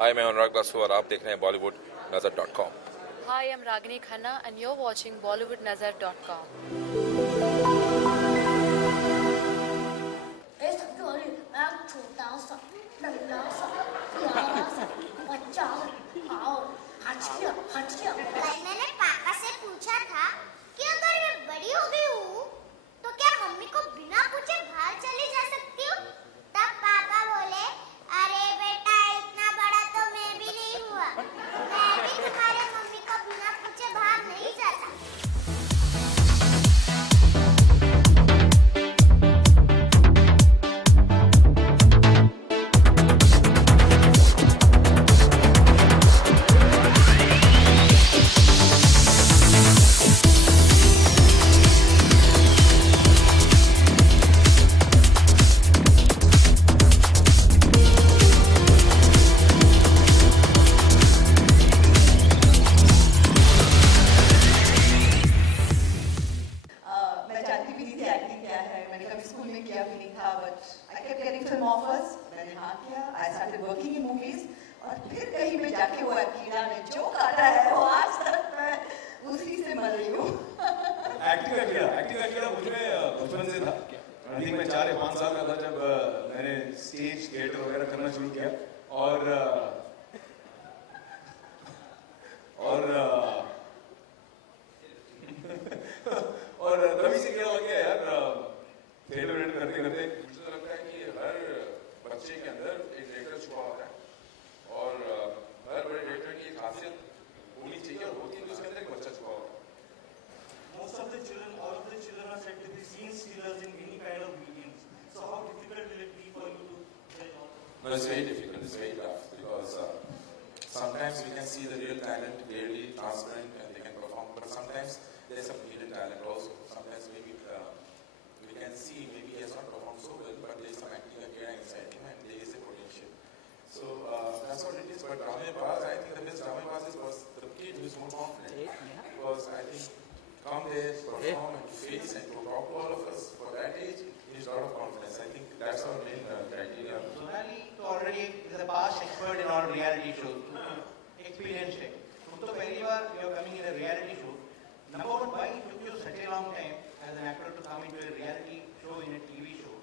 हाय, मैं अनुराग बासु और आप देख रहे हैं bollywoodnazar.com. Hi, I'm Ragini Khanna and you're watching bollywoodnazar.com. छोटा सा नन्हा सा प्यारा सा बच्चा आओ हटिया मैंने पापा से पूछा था कि अगर मैं बड़ी हो गई हूँ तो क्या मम्मी को बिना पूछे बाहर चली जा सकती हूँ? तब पापा बोले, अरे बेटा इतना बड़ा तो मैं भी नहीं हुआ, मैं भी तुम्हारे मम्मी को बिना पूछे बाहर नहीं जाता। और फिर कहीं पे जाके वो कीड़ा ने जो काटा है वो आज तक मैं उसी से मर रही हूँ। एक्टिंग का कीड़ा मुझे बचपन से था। आई थिंक मैं 4 या 5 साल का था जब मैंने स्टेज थिएटर वगैरह करना शुरू किया और तभी से क्या हो गया यार, थिएटर करते करते मुझे लगता है कि हर बच्चे के अंदर एक डायरेक्टर छुपा होता है और हर बड़े डायरेक्टर की एक खासियत होनी चाहिए और होती है कि उसके अंदर एक बच्चा छुपा होता है। Most of the children, all of the children are said to be scene stealers in any kind of mediums. So how difficult will it be for you to judge all? No, it's very difficult. It's very tough because sometimes we can see the real talent clearly, transparent, and they can perform. But sometimes there's some hidden talent also. Sometimes maybe we can see maybe he has not performed so well, but there's some acting inside him and there is a potential. So that's what it is. But Dramebaz, I think the best Dramebaz is the kid who is more confident. Because I think come there, perform and face and to talk to all of us for that age, he needs a lot of confidence. I think that's our main criteria. Sonali already is a past expert in all reality shows. Experience है. तुम तो पहली बार you are coming in a reality show. Number one, why it took you such a long time as an actor to come into a reality show in a TV show?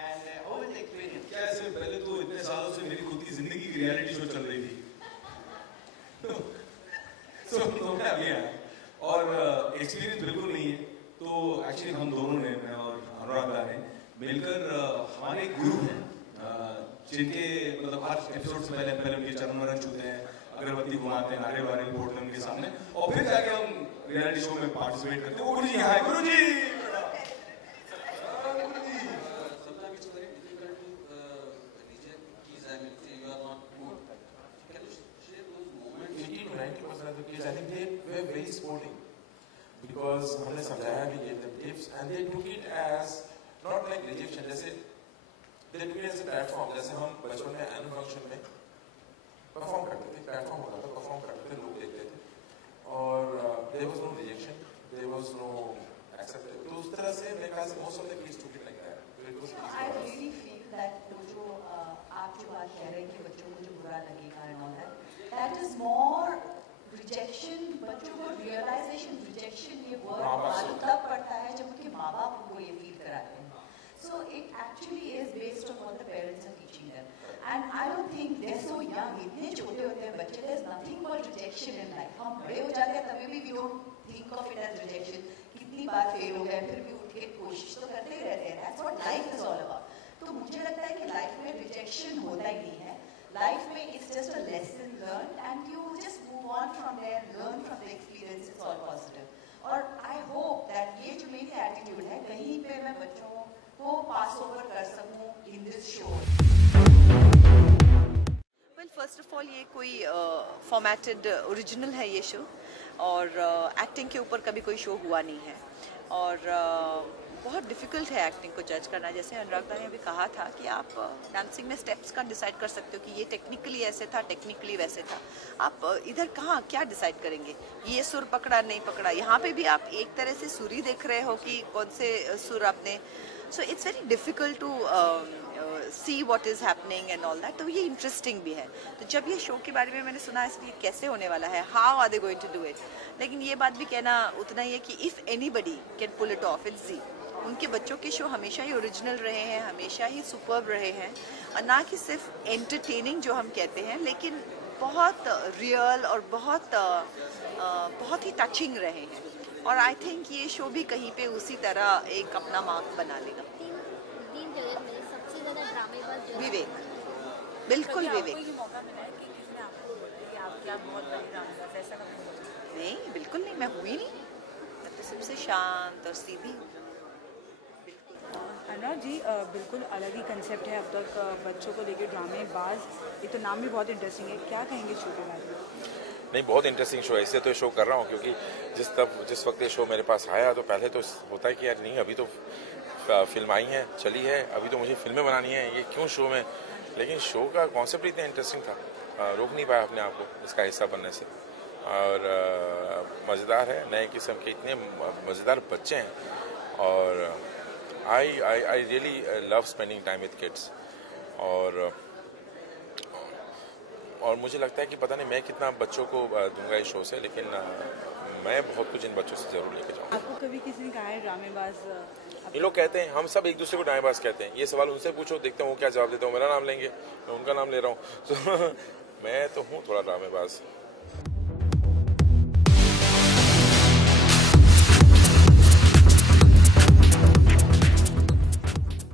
And how is the experience? क्या ऐसे पहले तो इतने सालों से मेरी खुद की जिंदगी की रियलिटी शो चल रही थी। तो मैं अभी आया और एक्सपीरियंस बिल्कुल नहीं है। तो एक्चुअली हम दोनों ने, मैं और अनुराग दा ने मिलकर हमारे गुरु हैं जिनके मतलब हर एपिसोड से पहले उनके चरण वरण छूते हैं, अगरबत्ती घुमाते हैं, नारियल वारियल फोड़ते हैं उनके सामने और फिर जाके हम रियलिटी शो में पार्टिसिपेट करते हैं। गुरु जी यहाँ है, गुरु जी। I think they were very sporting because हमने समझाया भी, gave them tips and they took it as not like rejection, जैसे they took it as a platform। जैसे हम बचपन में एनुअल फंक्शन में परफॉर्म करते थे, प्लेटफॉर्म होता था, परफॉर्म करते थे, लोग देखते थे और there was no rejection, there was no acceptance। तो उस तरह से मेरे ख्याल से most of the kids took it like that। I really feel that जो आप जो बात कह रहे हैं कि बच्चों को जो बुरा लगेगा and all that is more rejection, बच्चों को रियलाइजेशन रिजेक्शन ये वर्ड मालूम तब पड़ता है जब उनके माँ बाप उनको ये फील कराते हैं। So it actually is based on what the parents are teaching them and I don't think they are so young, इतने छोटे होते हैं बच्चे, there is nothing called rejection in life. हम बड़े हो जाते हैं तभी भी we don't think of it as rejection. कितनी बार फेल हो गए फिर भी उठ के कोशिश तो करते ही रहते हैं। That's what life is all about. तो मुझे लगता है कि लाइफ में रिजेक्शन होता ही नहीं है। लाइफ में it's just a lesson learn and you just move on from there, learn from the experience, it's all positive. और I hope that ये जो मेरी attitude है कहीं पे मैं बच्चों को pass over कर सकूँ in this show. Well, first of all ये कोई formatted original है ये show और acting के ऊपर कभी कोई show हुआ नहीं है और बहुत डिफ़िकल्ट है एक्टिंग को जज करना। जैसे अनुराग दा ने अभी कहा था कि आप डांसिंग में स्टेप्स का डिसाइड कर सकते हो कि ये टेक्निकली ऐसे था, टेक्निकली वैसे था। आप इधर कहाँ क्या डिसाइड करेंगे, ये सुर पकड़ा नहीं पकड़ा। यहाँ पे भी आप एक तरह से सुर ही देख रहे हो कि कौन से सुर आपने। So it's very difficult to see what is happening and all that, तो ये इंटरेस्टिंग भी है। तो जब ये शो के बारे में मैंने सुना इसलिए कैसे होने वाला है, how are they going to do it, लेकिन ये बात भी कहना उतना ही है कि if anybody can pull it off, it's जी। उनके बच्चों के शो हमेशा ही ओरिजिनल रहे हैं, हमेशा ही सुपर्ब रहे हैं, और ना कि सिर्फ एंटरटेनिंग जो हम कहते हैं, लेकिन बहुत रियल और बहुत ही टचिंग रहे हैं। और आई थिंक ये शो भी कहीं पे उसी तरह एक अपना मार्क बना लेगा। तीन जगत में सबसे ज्यादा ड्रामेबाज जो विवेक, बिल्कुल विवेक। नहीं, बिल्कुल नहीं, मैं हुई नहीं, मैं तो सबसे शांत और सीधी। अनुराग जी, बिल्कुल अलग ही कंसेप्ट है अब तक बच्चों को लेकर ड्रामेबाज, ये तो नाम भी बहुत इंटरेस्टिंग है, क्या कहेंगे शो के बारे में? नहीं, बहुत इंटरेस्टिंग शो है, इसलिए तो शो कर रहा हूँ, क्योंकि जिस वक्त ये शो मेरे पास आया तो पहले तो होता है कि यार नहीं, अभी तो फिल्म आई है, चली है, अभी तो मुझे फिल्में बनानी है, ये क्यों शो में। लेकिन शो का कॉन्सेप्ट इतना इंटरेस्टिंग था, रोक नहीं पाया अपने आप को इसका हिस्सा बनने से। और मज़ेदार है, नए किस्म के इतने मज़ेदार बच्चे हैं, और I really love spending time with kids. और मुझे लगता है कि पता नहीं मैं कितना बच्चों को दूंगा इस शो से, लेकिन मैं बहुत कुछ इन बच्चों से जरूर लेके जाऊंगा। आपको कभी किसी ने कहा है ड्रामेबाज? ये लोग कहते हैं, हम सब एक दूसरे को ड्रामेबाज कहते हैं। ये सवाल उनसे पूछो, देखते हैं वो क्या जवाब देते हैं। मेरा नाम लेंगे, मैं उनका नाम ले रहा हूँ। तो मैं तो हूँ थोड़ा ड्रामेबाज।